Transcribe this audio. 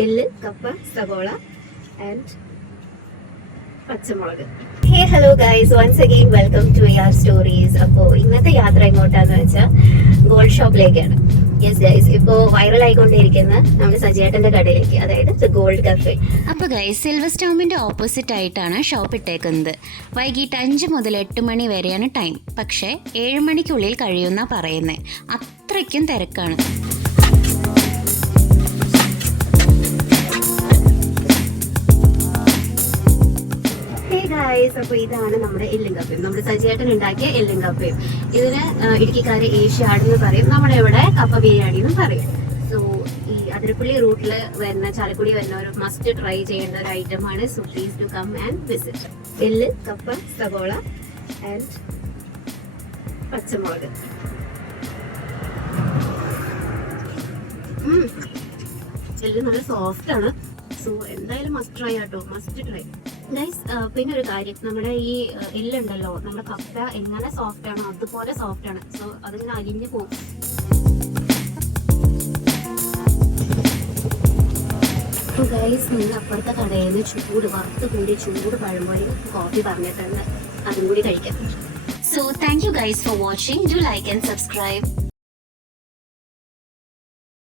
എള്ള്, കപ്പ, സവോള ആൻഡ് പച്ചമുളക്. Hey hello guys, once again welcome to AR stories. അപ്പോൾ ഇന്നത്തെ യാത്ര എങ്ങോട്ടാന്ന് വെച്ചാൽ ഗോൾഡ് ഷോപ്പിലേക്കാണ്. യെസ് ഗൈസ്, ഇപ്പോൾ വൈറൽ ആയിക്കൊണ്ടിരിക്കുന്ന നമ്മുടെ സജിയേട്ടന്റെ കടയിലേക്ക്, അതായത് ദ ഗോൾഡ് കഫേ. അപ്പോൾ ഗൈസ്, സിൽവർ സ്റ്റോമിൻ്റെ ഓപ്പോസിറ്റ് ആയിട്ടാണ് ഷോപ്പ് ഇട്ടേക്കുന്നത്. വൈകിട്ട് 5 മുതൽ 8 മണി വരെയാണ് ടൈം. പക്ഷേ 7 മണിക്കുള്ളിൽ കഴിയുന്ന പറയുന്നത്. അത്രയ്ക്കും തിരക്കാണ്. അപ്പോൾ ഇതാണ് നമ്മുടെ എല്ലും കപ്പയും, നമ്മുടെ സജിയേട്ടൻ ഉണ്ടാക്കിയ എല്ലും കപ്പയും. ഇതിന് ഇടുക്കിക്കാര് ഏഷ്യാഡ് എന്ന് പറയും, നമ്മുടെ ഇവിടെ കപ്പ ബിരിയാണി എന്നും പറയും. സോ ഈ അതിരപ്പള്ളി റൂട്ടിൽ വരുന്ന, ചാലക്കുടി വരുന്ന ഒരു മസ്റ്റ് ട്രൈ ചെയ്യേണ്ട ഒരു ഐറ്റമാണ്. So please to come and visit. എല്ല്, കപ്പ, സവോള ആൻഡ് പച്ചമുളക്. എല്ല് നല്ല സോഫ്റ്റ് ആണ്. സോ എന്തായാലും മസ്റ്റ് ട്രൈ ആട്ടോ, മസ്റ്റ് ട്രൈ ഗൈസ്. പിന്നെ ഒരു കാര്യം, നമ്മുടെ ഈ എല്ലുണ്ടല്ലോ, നമ്മുടെ കപ്പ എങ്ങനെ സോഫ്റ്റ് ആണോ അതുപോലെ സോഫ്റ്റ് ആണ്. സോ അതിങ്ങനെ അലിഞ്ഞു പോകും. അപ്പോൾ ഗൈസ്, നിങ്ങൾ അപ്പുറത്തെ കടയിൽ നിന്ന് ചൂട് വറുത്ത് കൂടി ചൂട് പഴംപൊരി കോഫി പറഞ്ഞിട്ടുണ്ട്, അതും കൂടി കഴിക്കാം. So thank you guys for watching. Do like and subscribe.